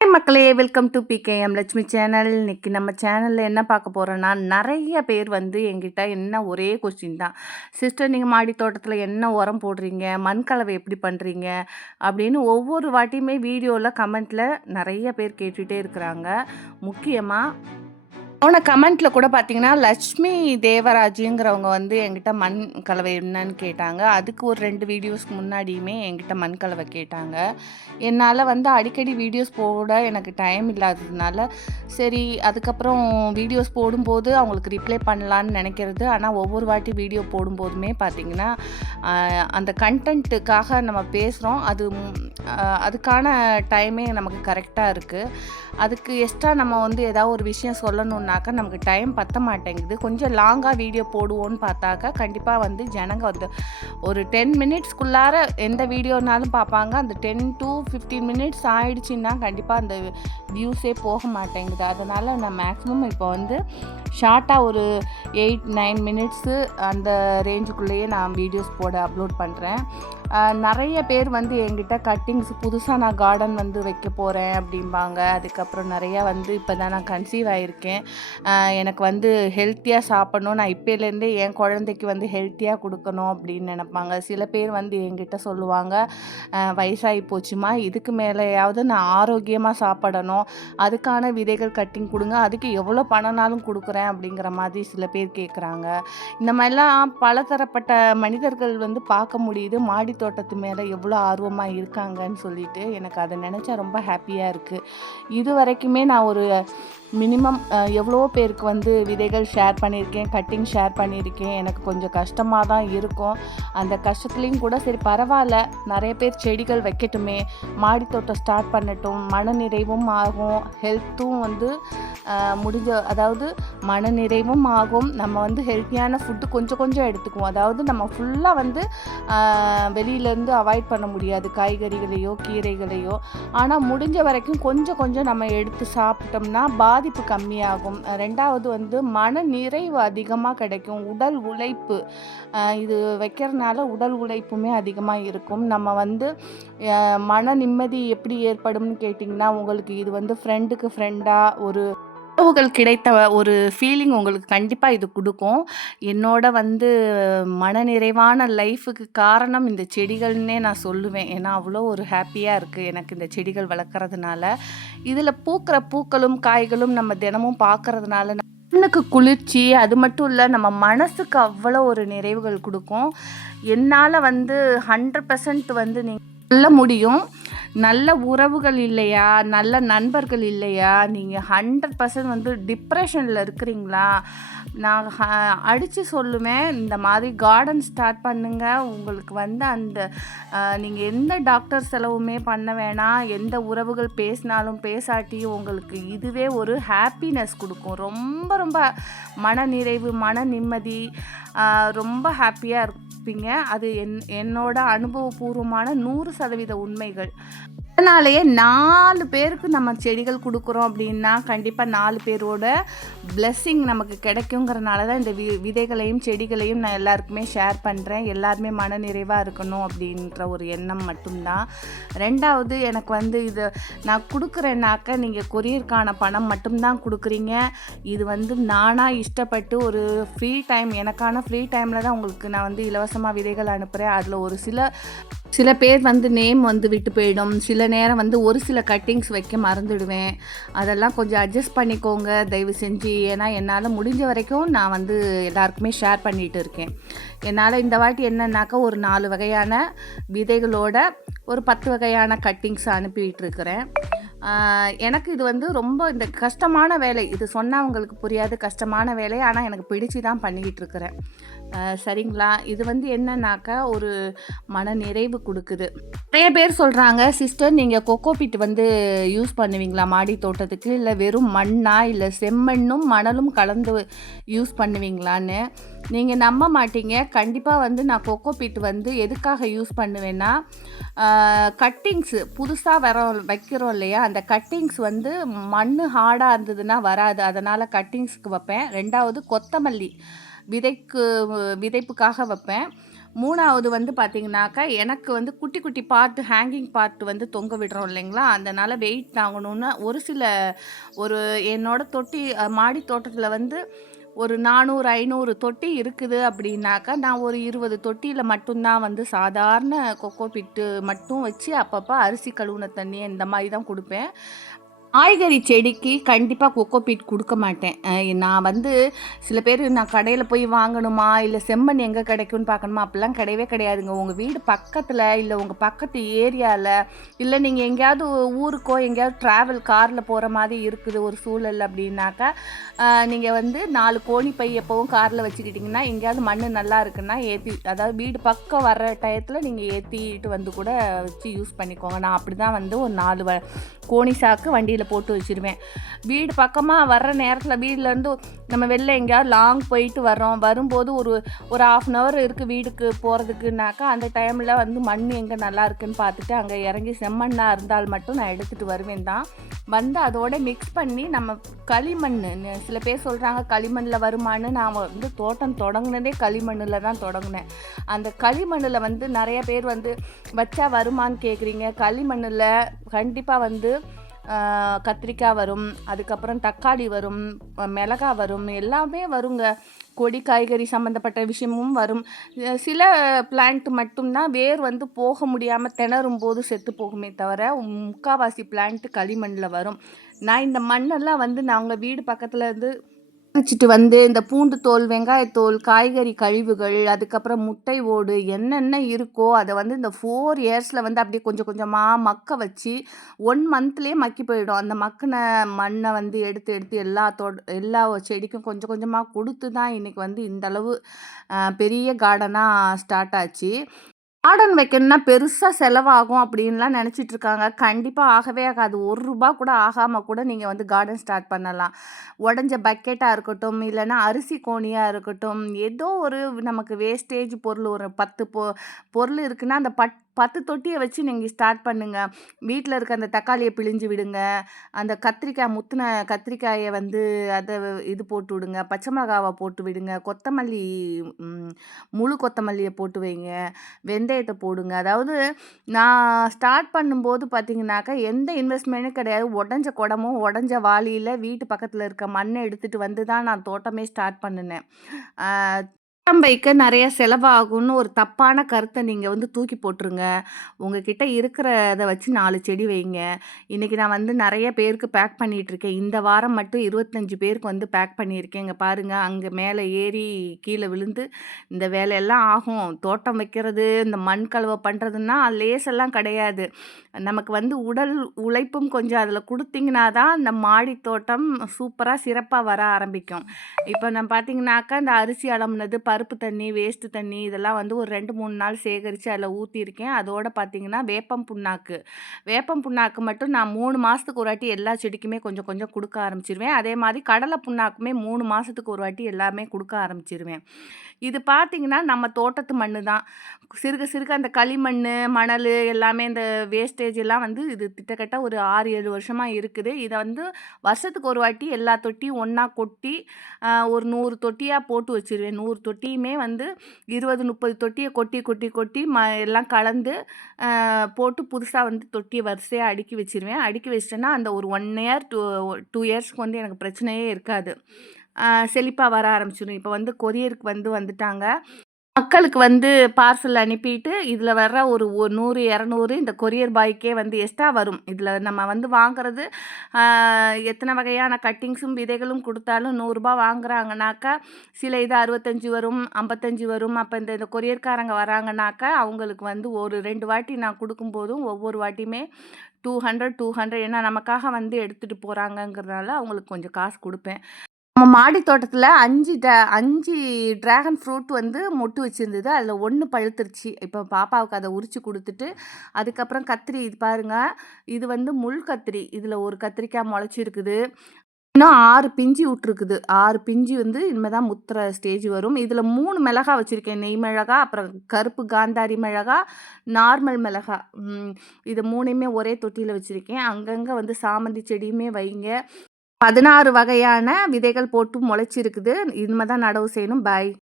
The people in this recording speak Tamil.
ஹாய் மக்களே, welcome to PKM Lakshmi channel. இன்னைக்கு நம்ம சேனலில் என்ன பார்க்க போகிறோன்னா, நிறைய பேர் வந்து என்கிட்ட என்ன ஒரே கொஸ்டின் தான். சிஸ்டர், நீங்கள் மாடி தோட்டத்தில் என்ன உரம் போடுறீங்க, மண் கலவை எப்படி பண்ணுறீங்க அப்படின்னு ஒவ்வொரு வாட்டியுமே வீடியோவில் கமெண்ட்டில் நிறைய பேர் கேட்டுகிட்டே இருக்கிறாங்க. முக்கியமாக போன கமெண்ட்டில் கூட பார்த்தீங்கன்னா, லட்சுமி தேவராஜுங்கிறவங்க வந்து என்கிட்ட மண் கலவை என்னன்னு கேட்டாங்க. அதுக்கு ஒரு 2 வீடியோஸ்க்கு முன்னாடியுமே என்கிட்ட மண் கலவை கேட்டாங்க. என்னால் வந்து அடிக்கடி வீடியோஸ் போட எனக்கு டைம் இல்லாததுனால, சரி அதுக்கப்புறம் வீடியோஸ் போடும்போது அவங்களுக்கு ரிப்ளை பண்ணலான்னு நினைக்கிறது. ஆனால் ஒவ்வொரு வாட்டி வீடியோ போடும்போதுமே பார்த்திங்கன்னா, அந்த கண்டென்ட்டுக்காக நம்ம பேசுகிறோம். அதுக்கான டைமே நமக்கு கரெக்டாக இருக்குது. அதுக்கு எக்ஸ்ட்ரா நம்ம வந்து ஏதாவது ஒரு விஷயம் சொல்லணுன்னாக்கா நமக்கு டைம் பத்த மாட்டேங்குது. கொஞ்சம் லாங்காக வீடியோ போடுவோன்னு பார்த்தாக்கா கண்டிப்பாக வந்து ஜனங்க வந்து ஒரு 10 மினிட்ஸ்க்குள்ளார எந்த வீடியோனாலும் பார்ப்பாங்க. அந்த 10 to 15 மினிட்ஸ் ஆயிடுச்சுன்னா கண்டிப்பாக அந்த வியூஸே போக மாட்டேங்குது. அதனால் நான் மேக்ஸிமம் இப்போ வந்து ஷார்ட்டாக ஒரு 8-9 மினிட்ஸு அந்த ரேஞ்சுக்குள்ளேயே நான் வீடியோஸ் போட அப்லோட் பண்ணுறேன். நிறைய பேர் வந்து என்கிட்ட கட்டிங்ஸ் புதுசாக நான் கார்டன் வந்து வைக்க போகிறேன் அப்படிம்பாங்க. அதுக்கப்புறம் நிறையா வந்து இப்போ தான் நான் கன்சீவ் ஆகியிருக்கேன், எனக்கு வந்து ஹெல்த்தியாக சாப்பிட்ணும், நான் இப்போலேருந்தே என் குழந்தைக்கு வந்து ஹெல்த்தியாக கொடுக்கணும் அப்படின்னு நினப்பாங்க. சில பேர் வந்து என்கிட்ட சொல்லுவாங்க, வயசாகி போச்சுமா, இதுக்கு மேலேயாவது நான் ஆரோக்கியமாக சாப்பிடணும், அதுக்கான விதைகள் கட்டிங் கொடுங்க, அதுக்கு எவ்வளோ பணம்னாலும் கொடுக்குறேன் அப்படிங்கிற மாதிரி சில பேர் கேட்குறாங்க. இந்த மாதிரிலாம் பலதரப்பட்ட மனிதர்கள் வந்து பார்க்க முடியுது. மாடி தோட்டத்து மேலே எவ்வளோ ஆர்வமாக இருக்காங்கன்னு சொல்லிட்டு எனக்கு அதை நினச்சா ரொம்ப ஹாப்பியாக இருக்குது. இது வரைக்குமே நான் ஒரு மினிமம் எவ்வளோ பேருக்கு வந்து விதைகள் ஷேர் பண்ணியிருக்கேன், கட்டிங் ஷேர் பண்ணியிருக்கேன். எனக்கு கொஞ்சம் கஷ்டமாக தான் இருக்கும். அந்த கஷ்டத்துலேயும் கூட சரி பரவாயில்ல, நிறைய பேர் செடிகள் வைக்கட்டுமே, மாடி தோட்டம் ஸ்டார்ட் பண்ணட்டும், மனநிறைவும் ஆகும், ஹெல்த்தும் வந்து அதாவது மனநிறைவும் ஆகும். நம்ம வந்து ஹெல்த்தியான ஃபுட்டு கொஞ்சம் கொஞ்சம் எடுத்துக்குவோம். அதாவது நம்ம ஃபுல்லாக வந்து வெளியிலேருந்து அவாய்ட் பண்ண முடியாது, காய்கறிகளையோ கீரைகளையோ. ஆனால் முடிஞ்ச வரைக்கும் கொஞ்சம் கொஞ்சம் நம்ம எடுத்து சாப்பிட்டோம்னா பாதிப்பு கம்மியாகும். ரெண்டாவது வந்து மன நிறைவு அதிகமாக கிடைக்கும். உடல் உழைப்பு இது வைக்கிறதுனால உடல் உழைப்புமே அதிகமாக இருக்கும். நம்ம வந்து மன நிம்மதி எப்படி ஏற்படும்னு கேட்டிங்கன்னா, உங்களுக்கு இது வந்து ஃப்ரெண்டுக்கு ஃப்ரெண்டாக ஒரு உறவுகள் கிடைத்த ஒரு ஃபீலிங் உங்களுக்கு கண்டிப்பாக இது கொடுக்கும். என்னோட வந்து மனநிறைவான லைஃபுக்கு காரணம் இந்த செடிகள்னே நான் சொல்லுவேன். ஏன்னா அவ்வளோ ஒரு ஹாப்பியாக இருக்குது எனக்கு இந்த செடிகள் வளர்க்குறதுனால. இதில் பூக்கிற பூக்களும் காய்களும் நம்ம தினமும் பார்க்குறதுனால கண்ணுக்கு குளிர்ச்சி, அது மட்டும் இல்லை நம்ம மனசுக்கு அவ்வளோ ஒரு நிறைவுகள் கொடுக்கும். என்னால் வந்து 100% வந்து நீங்கள் சொல்ல முடியும், நல்ல உறவுகள் இல்லையா, நல்ல நண்பர்கள் இல்லையா, நீங்கள் 100% வந்து டிப்ரெஷனில் இருக்கிறீங்களா, நான் அடித்து சொல்லுவேன், இந்த மாதிரி கார்டன் ஸ்டார்ட் பண்ணுங்கள். உங்களுக்கு வந்து அந்த நீங்கள் எந்த டாக்டர் செலவுமே பண்ண வேணாம், எந்த உறவுகள் பேசினாலும் பேசாட்டியும் உங்களுக்கு இதுவே ஒரு ஹாப்பினஸ் கொடுக்கும். ரொம்ப ரொம்ப மன நிறைவு, மன நிம்மதி, ரொம்ப ஹாப்பியாக இருப்பீங்க. அது என்னோட அனுபவபூர்வமான 100% உண்மைகள். அதனாலேயே 4 பேருக்கு நம்ம செடிகள் கொடுக்குறோம் அப்படின்னா கண்டிப்பாக 4 பேரோட பிளெஸ்ஸிங் நமக்கு கிடைக்குங்கிறனால தான் இந்த விதைகளையும் செடிகளையும் நான் எல்லாருக்குமே ஷேர் பண்ணுறேன். எல்லாருமே மனநிறைவாக இருக்கணும் அப்படின்ற ஒரு எண்ணம் மட்டும்தான். ரெண்டாவது, எனக்கு வந்து இது நான் கொடுக்குறேன்னாக்க நீங்கள் கொரியருக்கான பணம் மட்டும்தான் கொடுக்குறீங்க. இது வந்து நானாக இஷ்டப்பட்டு ஒரு ஃப்ரீ டைம், எனக்கான ஃப்ரீ டைமில் தான் உங்களுக்கு நான் வந்து இலவசமாக விதைகள் அனுப்புகிறேன். அதில் ஒரு சில பேர் வந்து நேம் வந்து விட்டு போயிடும், சில நேரம் வந்து ஒரு சில கட்டிங்ஸ் வைக்க மறந்துடுவேன். அதெல்லாம் கொஞ்சம் அட்ஜஸ்ட் பண்ணிக்கோங்க தயவு செஞ்சு. ஏன்னா என்னால் முடிஞ்ச வரைக்கும் நான் வந்து எல்லாருக்குமே ஷேர் பண்ணிகிட்டு இருக்கேன். என்னால் இந்த வாட்டி என்னன்னாக்கா ஒரு 4 வகையான விதைகளோட ஒரு 10 வகையான கட்டிங்ஸ் அனுப்பிட்டு இருக்கிறேன். எனக்கு இது வந்து ரொம்ப இந்த கஷ்டமான வேலை, இது சொன்னால் உங்களுக்கு புரியாது, கஷ்டமான வேலை. ஆனால் எனக்கு பிடிச்சி தான் பண்ணிக்கிட்டு இருக்கிறேன். சரிங்களா? இது வந்து என்னன்னாக்கா ஒரு மன நிறைவு கொடுக்குது. நிறைய பேர் சொல்கிறாங்க, சிஸ்டர் நீங்கள் கொக்கோபிட் வந்து யூஸ் பண்ணுவீங்களா மாடி தோட்டத்துக்கு, இல்லை வெறும் மண்ணா, இல்லை செம்மண்ணும் மணலும் கலந்து யூஸ் பண்ணுவீங்களான்னு. நீங்கள் நம்ப மாட்டீங்க, கண்டிப்பாக வந்து நான் கொக்கோபிட் வந்து எதுக்காக யூஸ் பண்ணுவேன்னா, கட்டிங்ஸு புதுசாக வைக்கிறோம் இல்லையா, அந்த கட்டிங்ஸ் வந்து மண் ஹார்டாக இருந்ததுன்னா வராது, அதனால் கட்டிங்ஸுக்கு வைப்பேன். ரெண்டாவது, கொத்தமல்லி விதைப்புக்காக வைப்பேன். 3வது வந்து பார்த்தீங்கன்னாக்கா, எனக்கு வந்து குட்டி குட்டி பாட் ஹேங்கிங் பாட் வந்து தொங்க விடுறோம் இல்லைங்களா? அதனால வெயிட் தாங்கணும்னு ஒரு சில ஒரு என்னோட தொட்டி மாடி தோட்டத்தில வந்து ஒரு 400, 500 தொட்டி இருக்குது அப்படின்னாக்கா, நான் ஒரு 20 தொட்டியில மட்டும் தான் வந்து சாதாரண கொக்கோ பிட்டு மட்டும் வச்சு அப்பப்போ அரிசி கழுவுன தண்ணி இந்த மாரி தான் குடுப்பேன். காய்கறி செடிக்கு கண்டிப்பா கொக்கோ பீட் குடுக்க மாட்டேன். நான் வந்து சில பேரு நான் கடையில போய் வாங்கணுமா, இல்ல செம்மண் எங்க கிடைக்கும்னு பார்க்கணுமா, அப்படிலாம் கிடையவே கிடையாதுங்க. உங்க வீடு பக்கத்துல, இல்ல உங்க பக்கத்து ஏரியால, இல்ல நீங்க எங்கேயாவது ஊருக்கோ, எங்கேயாவது ட்ராவல் கார்ல போற மாரி இருக்குது ஒரு சூழல் அப்படின்னாக்கா, நீங்க வந்து 4 கோணி பை எப்பவும் கார்ல வச்சுக்கிட்டிங்கன்னா, எங்கேயாவது மண்ணு நல்லா இருக்குன்னா அதாவது வீடு பக்கம் வர்ற டயத்துல நீங்க ஏத்திட்டு வந்து கூட வச்சு யூஸ் பண்ணிக்கோங்க. நான் அப்படிதான் வந்து ஒரு 4 கோணி சாக்கு வண்டியில போட்டு வச்சுருவேன். வீடு பக்கமாக வர்ற நேரத்தில் வீட்லேருந்து நம்ம வெளில எங்கேயாவது லாங் போயிட்டு வர்றோம். வரும்போது ஒரு ஒரு 1/2 ஹவர் இருக்குது வீட்டுக்கு போகிறதுக்குனாக்கா, அந்த டைமில் வந்து மண் எங்கே நல்லா இருக்குன்னு பார்த்துட்டு அங்கே இறங்கி செம்மண்ணாக இருந்தால் மட்டும் நான் எடுத்துகிட்டு வருவேன் தான். வந்து அதோட மிக்ஸ் பண்ணி நம்ம களிமண், சில பேர் சொல்கிறாங்க களிமண்ணில் வருமான்னு. நான் வந்து தோட்டம் தொடங்குனதே களிமண்ணில் தான் தொடங்கினேன். அந்த களிமண்ணில் வந்து நிறைய பேர் வந்து வச்சா வருமான்னு கேட்குறீங்க. களிமண்ணில் கண்டிப்பாக வந்து கத்திரிக்காய் வரும், அதுக்கப்புறம் தக்காளி வரும், மிளகாய் வரும், எல்லாமே வருங்க. கொடி காய்கறி சம்மந்தப்பட்ட விஷயமும் வரும். சில பிளான்ட் மட்டும்தான் வேர் வந்து போக முடியாமல் திணறும் போது செத்து போகுமே தவிர, முக்கால்வாசி பிளான்ட் களிமண்ணில் வரும். நான் இந்த மண்ணெல்லாம் வந்து நாங்கள் வீடு பக்கத்தில் இருந்து வச்சுட்டு வந்து இந்த பூண்டு தோல், வெங்காயத்தோல், காய்கறி கழிவுகள், அதுக்கப்புறம் முட்டை ஓடு என்னென்ன இருக்கோ அதை வந்து இந்த 4 இயர்ஸில் வந்து அப்படியே கொஞ்சம் கொஞ்சமாக மக்க வச்சு 1 மந்த்லேயே மக்கி போயிடும். அந்த மக்கின மண்ணை வந்து எடுத்து எடுத்து எல்லா செடிக்கும் கொஞ்சம் கொஞ்சமாக கொடுத்து தான் இன்றைக்கி வந்து இந்தளவு பெரிய கார்டனாக ஸ்டார்ட் ஆச்சு. கார்டன் வைக்கணும்னா பெருசா செலவாகும் அப்படின்லாம் நெனச்சிட்டு இருக்காங்க. கண்டிப்பா ஆகவே ஆகாது. ரூ. 1 கூட ஆகாம கூட நீங்க வந்து கார்டன் ஸ்டார்ட் பண்ணலாம். உடஞ்ச பக்கெட்டா இருக்கட்டும், இல்லன்னா அரிசி கோணியா இருக்கட்டும், ஏதோ ஒரு நமக்கு வேஸ்டேஜ் பொருள் ஒரு 10 பொருள் இருக்குன்னா, அந்த 10 தொட்டிய வச்சு நீங்க ஸ்டார்ட் பண்ணுங்க. வீட்ல இருக்க அந்த தக்காளிய பிழிஞ்சு விடுங்க. அந்த கத்திரிக்காய் முத்துன கத்திரிக்காய வந்து அத இது போட்டு விடுங்க. பச்சை மிளகாவ போட்டு விடுங்க. கொத்தமல்லி ம் முழு கொத்தமல்லிய போட்டு வைங்க. வெந்தயத்த போடுங்க. அதாவது நான் ஸ்டார்ட் பண்ணும்போது பார்த்தீங்கன்னாக்கா, எந்த இன்வெஸ்ட்மெண்ட்டும் கிடையாது. உடஞ்ச குடமும், உடஞ்ச வாளியில வீட்டு பக்கத்துல இருக்க மண்ண எடுத்துட்டு வந்து தான் நான் தோட்டமே ஸ்டார்ட் பண்ணுனேன். ஆ தோட்டம் வைக்க நெறைய செலவாகும்னு ஒரு தப்பான கருத்த நீங்க வந்து தூக்கி போட்டுருங்க. உங்ககிட்ட இருக்கிறத வச்சு 4 செடி வைங்க. இன்னைக்கு நான் வந்து நெறைய பேருக்கு பேக் பண்ணிட்டுருக்கேன். இந்த வாரம் மட்டும் 25 பேருக்கு வந்து பேக் பண்ணியிருக்கேன். இங்க பாருங்க, அங்க மேல ஏறி கீழ விழுந்து இந்த வேலையெல்லாம் ஆகும். தோட்டம் வைக்கிறது, இந்த மண் கலவை பண்ணுறதுன்னா லேசெல்லாம் கிடையாது. நமக்கு வந்து உடல் உழைப்பும் கொஞ்சம் அதில் குடுத்தீங்கன்னா தான் இந்த மாடி தோட்டம் சூப்பரா, சிறப்பா வர ஆரம்பிக்கும். இப்போ நான் பார்த்தீங்கன்னாக்கா, இந்த அரிசி அலம்புனது, பருப்பு தண்ணி, வேஸ்ட்டு தண்ணி இதெல்லாம் வந்து ஒரு 2, 3 நாள் சேகரித்து அதில் ஊற்றியிருக்கேன். அதோட பார்த்தீங்கன்னா, வேப்பம் புண்ணாக்கு. வேப்பம் புண்ணாக்கு மட்டும் நான் 3 மாதத்துக்கு ஒரு வாட்டி எல்லா செடிக்குமே கொஞ்சம் கொஞ்சம் குடுக்க ஆரம்பிச்சுருவேன். அதே மாதிரி கடலை புண்ணாக்குமே 3 மாதத்துக்கு ஒரு வாட்டி எல்லாமே குடுக்க ஆரம்பிச்சுருவேன். இது பார்த்தீங்கன்னா, நம்ம தோட்டத்து மண்ணு தான். சிறுக சிறுக அந்த களிமண்ணு, மணலு எல்லாமே இந்த வேஸ்டேஜ் எல்லாம் வந்து இது கிட்டத்தட்ட ஒரு 6, 7 வருஷமா இருக்குது. இத வந்து வருஷத்துக்கு ஒரு வாட்டி எல்லா தொட்டியும் ஒண்ணா கொட்டி, ஒரு 100 தொட்டியா போட்டு வச்சுருவேன். 100 தொட்டியுமே வந்து 20, 30 தொட்டிய கொட்டி கொட்டி கொட்டி எல்லாம் கலந்து போட்டு புதுசா வந்து தொட்டிய வரிசையா அடுக்கி வச்சுருவேன். அடுக்கி வச்சுட்டேன்னா, அந்த ஒரு 1 இயர் 2 இயர்ஸ்க்கு வந்து எனக்கு பிரச்சனையே இருக்காது. செழிப்பா வர ஆரம்பிச்சுரும். இப்போ வந்து கொரியருக்கு வந்துட்டாங்க. மக்களுக்கு வந்து பார்சல் அனுப்பிட்டு, இதில வர்ற ஒரு 100, 200 இந்த கொரியர் பாய்க்கே வந்து எக்ஸ்ட்ரா வரும். இதில நம்ம வந்து வாங்குறது எத்தனை வகையான கட்டிங்ஸும், விதைகளும் குடுத்தாலும் ரூ. 100 வாங்குறாங்கனாக்கா, சில இது 65 வரும், 55 வரும். அப்ப இந்த இந்த கொரியர்காரங்க வராங்கனாக்கா, அவங்களுக்கு வந்து ஒரு 2 வாட்டி நான் குடுக்கும்போதும், ஒவ்வொரு வாட்டியுமே 200, 200 ஏன்னா நமக்காக வந்து எடுத்துட்டு போறாங்கங்கிறதுனால, அவங்களுக்கு கொஞ்சம் காசு குடுப்பேன். நம்ம மாடி தோட்டத்துல 5 டிராகன் ஃப்ரூட் வந்து மொட்டு வச்சிருந்தது. அதில 1 பழுத்துருச்சு. இப்போ பாப்பாவுக்கு அத உரிச்சு குடுத்துட்டு, அதுக்கப்புறம் கத்திரி இது பாருங்க. இது வந்து முள் கத்திரி. இதில ஒரு கத்திரிக்காய் மொளச்சிருக்குது. இன்னும் 6 பிஞ்சு விட்டுருக்குது. 6 பிஞ்சு வந்து இனிமே தான் முத்துற ஸ்டேஜ் வரும். இதில 3 மிளகா வச்சிருக்கேன். நெய் மிளகா, அப்புறம் கருப்பு காந்தாரி மிளகா, நார்மல் மிளகா. இது 3யுமே ஒரே தொட்டியில வச்சிருக்கேன். அங்கங்க வந்து சாமந்தி செடியுமே வைங்க. 16 வகையான விதைகள் போட்டு முளைச்சிருக்குது. இனிமே தான் நடவு செய்யணும். பாய்.